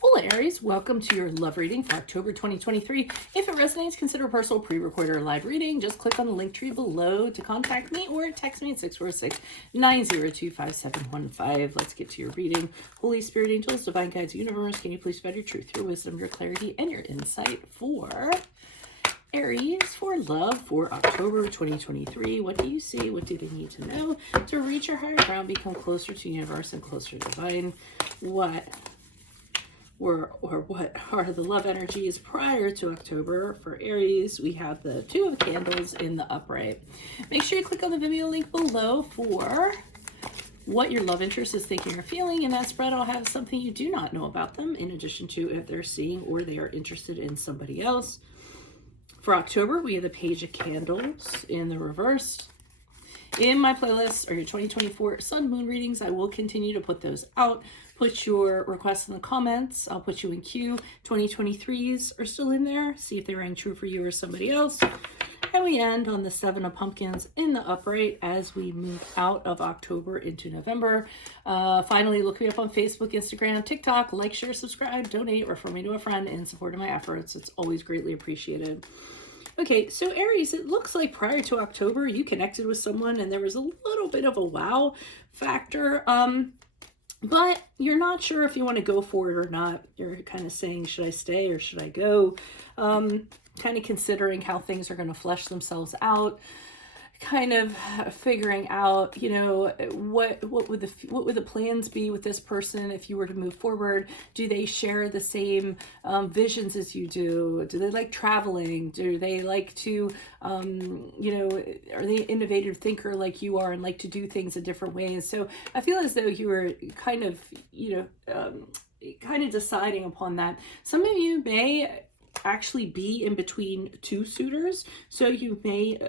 Hola Aries, welcome to your love reading for October 2023. If it resonates, consider a personal pre-recorded or live reading. Just click on the link tree below to contact me or text me at 646-902-5715. Let's get to your reading. Holy Spirit, angels, divine guides, universe, can you please spread your truth, your wisdom, your clarity, and your insight for Aries for love for October 2023. What do you see? What do they need to know to reach your higher ground, become closer to universe and closer to divine? What are the love energies prior to October for Aries? We have the Two of Candles in the upright. Make sure you click on the Vimeo link below for what your love interest is thinking or feeling. In that spread, I'll have something you do not know about them, in addition to if they're seeing or they are interested in somebody else. For October, we have the Page of Candles in the reverse. In my playlist are your 2024 Sun Moon readings. I will continue to put those out. Put your requests in the comments. I'll put you in queue. 2023s are still in there. See if they rang true for you or somebody else. And we end on the Seven of Pumpkins in the upright as we move out of October into November. Finally, look me up on Facebook, Instagram, TikTok. Like, share, subscribe, donate, refer me to a friend in support of my efforts. It's always greatly appreciated. Okay, so Aries, it looks like prior to October, you connected with someone and there was a little bit of a wow factor. But you're not sure if you want to go for it or not. You're kind of saying, should I stay or should I go? Kind of considering how things are going to flesh themselves out. Kind of figuring out, you know, what would the plans be with this person if you were to move forward? Do they share the same visions as you do? Do they like traveling? Do they like to, you know, are they an innovative thinker like you are and like to do things in different ways? So I feel as though you were kind of, you know, kind of deciding upon that. Some of you may actually be in between two suitors, so you may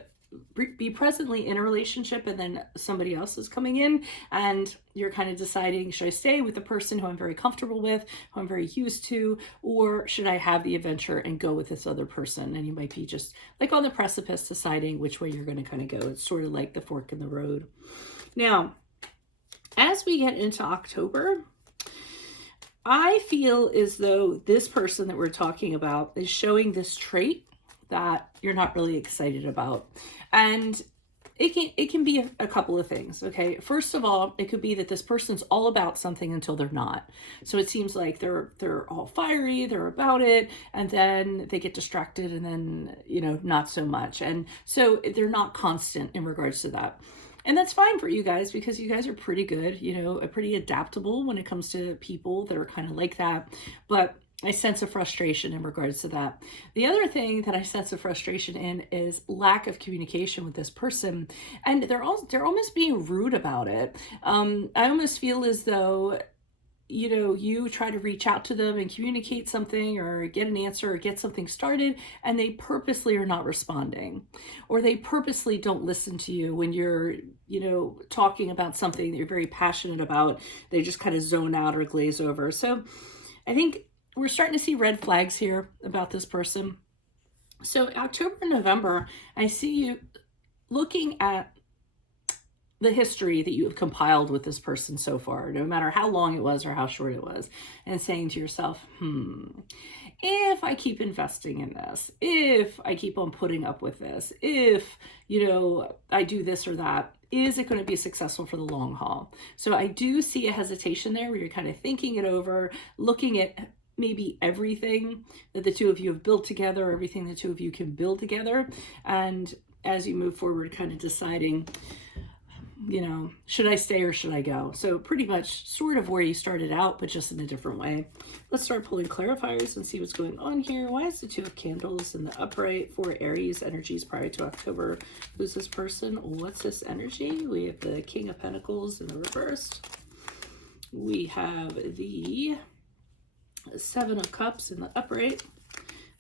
be presently in a relationship and then somebody else is coming in and you're kind of deciding, should I stay with the person who I'm very comfortable with, who I'm very used to, or should I have the adventure and go with this other person? And you might be just like on the precipice deciding which way you're going to kind of go. It's sort of like the fork in the road. Now, as we get into October, I feel as though this person that we're talking about is showing this trait that you're not really excited about. And it can be a couple of things, okay? First of all, it could be that this person's all about something until they're not. So it seems like they're all fiery, they're about it, and then they get distracted and then, you know, not so much. And so they're not constant in regards to that. And that's fine for you guys because you guys are pretty good, you know, pretty adaptable when it comes to people that are kind of like that. But I sense a frustration in regards to that. The other thing that I sense a frustration in is lack of communication with this person. And they're almost being rude about it. I almost feel as though, you know, you try to reach out to them and communicate something or get an answer or get something started, and they purposely are not responding, or they purposely don't listen to you when you're, you know, talking about something that you're very passionate about. They just kind of zone out or glaze over. So I think we're starting to see red flags here about this person. So October and November, I see you looking at the history that you have compiled with this person so far, no matter how long it was or how short it was, and saying to yourself, if I keep investing in this, if I keep on putting up with this, if, you know, I do this or that, is it going to be successful for the long haul? So I do see a hesitation there where you're kind of thinking it over, looking at maybe everything that the two of you have built together, everything the two of you can build together. And as you move forward, kind of deciding, you know, should I stay or should I go? So pretty much sort of where you started out, but just in a different way. Let's start pulling clarifiers and see what's going on here. Why is the Two of Candles in the upright for Aries energies prior to October? Who's this person? What's this energy? We have the King of Pentacles in the reverse. We have the Seven of Cups in the upright.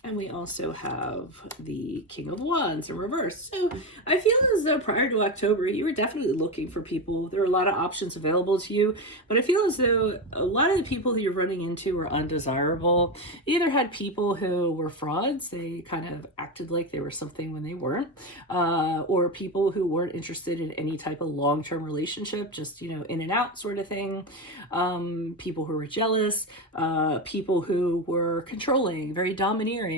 And we also have the King of Wands in reverse. So I feel as though prior to October, you were definitely looking for people. There are a lot of options available to you, but I feel as though a lot of the people that you're running into were undesirable. You either had people who were frauds, they kind of acted like they were something when they weren't, or people who weren't interested in any type of long-term relationship, just, you know, in and out sort of thing. People who were jealous, people who were controlling, very domineering,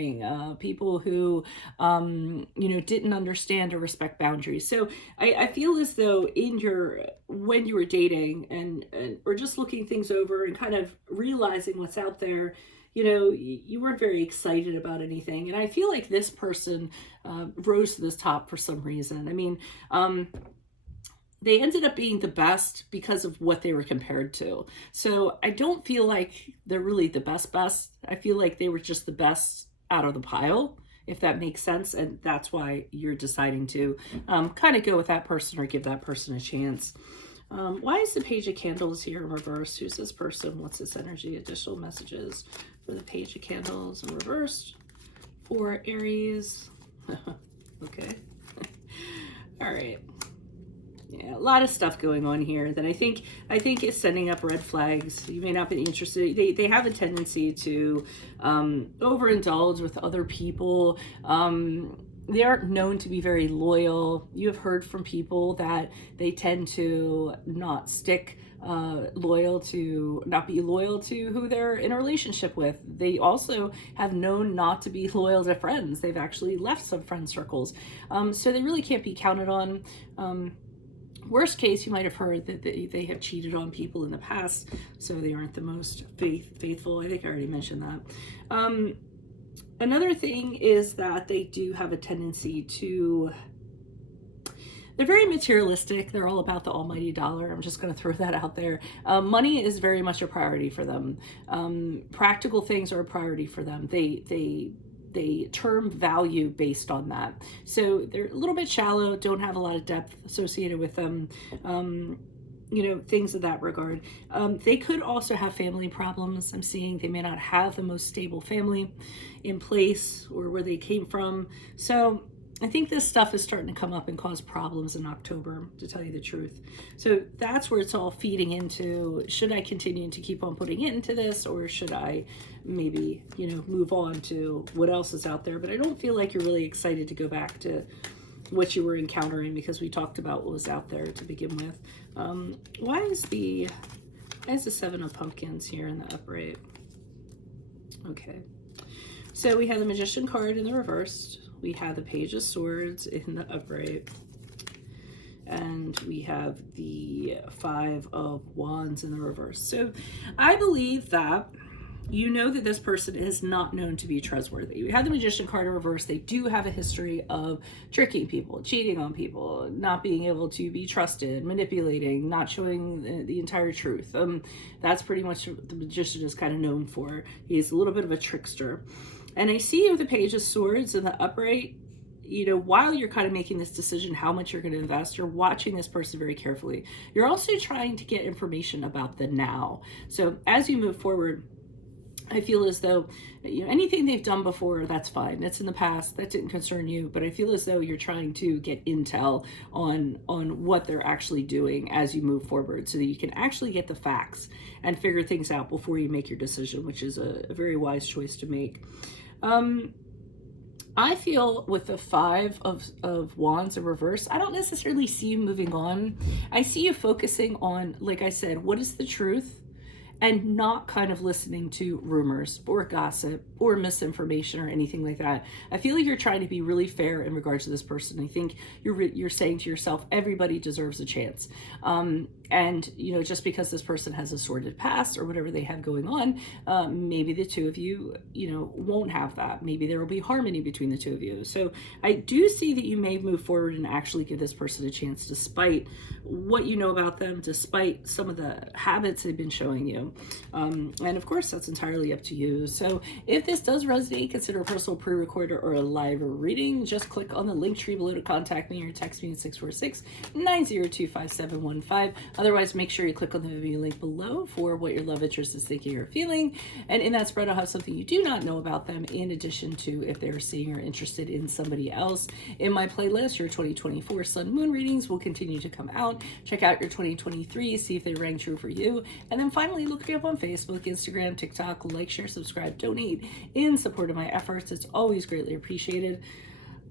people who, you know, didn't understand or respect boundaries. So I feel as though when you were dating and or just looking things over and kind of realizing what's out there, you know, you weren't very excited about anything. And I feel like this person rose to this top for some reason. I mean, they ended up being the best because of what they were compared to. So I don't feel like they're really the best. I feel like they were just the best out of the pile, if that makes sense. And that's why you're deciding to kind of go with that person or give that person a chance. Why is the Page of Candles here in reverse? Who's this person? What's this energy? Additional messages for the Page of Candles in reverse for Aries. Okay. All right. Yeah, a lot of stuff going on here that I think is sending up red flags. You may not be interested. They have a tendency to overindulge with other people. They aren't known to be very loyal. You have heard from people that they tend to not stick not be loyal to who they're in a relationship with. They also have known not to be loyal to friends. They've actually left some friend circles. So they really can't be counted on. Worst case, you might have heard that they have cheated on people in the past, so they aren't the most faithful. I think I already mentioned that. Another thing is that they do have a tendency to, they're very materialistic. They're all about the almighty dollar. I'm just going to throw that out there. Money is very much a priority for them. Practical things are a priority for them. They term value based on that. So they're a little bit shallow, don't have a lot of depth associated with them, you know, things of that regard. They could also have family problems. I'm seeing they may not have the most stable family in place or where they came from. So I think this stuff is starting to come up and cause problems in October, to tell you the truth. So that's where it's all feeding into, should I continue to keep on putting into this, or should I maybe, you know, move on to what else is out there? But I don't feel like you're really excited to go back to what you were encountering, because we talked about what was out there to begin with. Why is the Seven of Pumpkins here in the upright? Okay. So we have the Magician card in the reverse. We have the Page of Swords in the upright. And we have the Five of Wands in the reverse. So I believe that you know that this person is not known to be trustworthy. We have the Magician card in reverse. They do have a history of tricking people, cheating on people, not being able to be trusted, manipulating, not showing the entire truth. That's pretty much what the Magician is kind of known for. He's a little bit of a trickster. And I see you with the Page of Swords in the upright. You know, while you're kind of making this decision how much you're going to invest, you're watching this person very carefully. You're also trying to get information about the now. So as you move forward, I feel as though, you know, anything they've done before, that's fine. That's in the past. That didn't concern you. But I feel as though you're trying to get intel on what they're actually doing as you move forward, so that you can actually get the facts and figure things out before you make your decision, which is a very wise choice to make. I feel with the Five of Wands in reverse, I don't necessarily see you moving on. I see you focusing on, like I said, what is the truth? And not kind of listening to rumors or gossip or misinformation or anything like that. I feel like you're trying to be really fair in regards to this person. I think you're saying to yourself, everybody deserves a chance. And, you know, just because this person has a sordid past or whatever they have going on, maybe the two of you, you know, won't have that. Maybe there will be harmony between the two of you. So I do see that you may move forward and actually give this person a chance, despite what you know about them, despite some of the habits they've been showing you. So, and of course, that's entirely up to you. So if this does resonate, consider a personal pre-recorder or a live reading. Just click on the link tree below to contact me or text me at 646-902-5715. Otherwise, make sure you click on the Vimeo link below for what your love interest is thinking or feeling. And in that spread, I'll have something you do not know about them, in addition to if they're seeing or interested in somebody else. In my playlist, your 2024 Sun Moon readings will continue to come out. Check out your 2023, see if they rang true for you. And then finally, look me up on Facebook, Instagram, TikTok, like, share, subscribe, donate in support of my efforts. It's always greatly appreciated.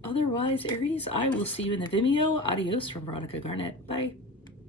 Otherwise, Aries, I will see you in the Vimeo. Adios from Veronica Garnett. Bye.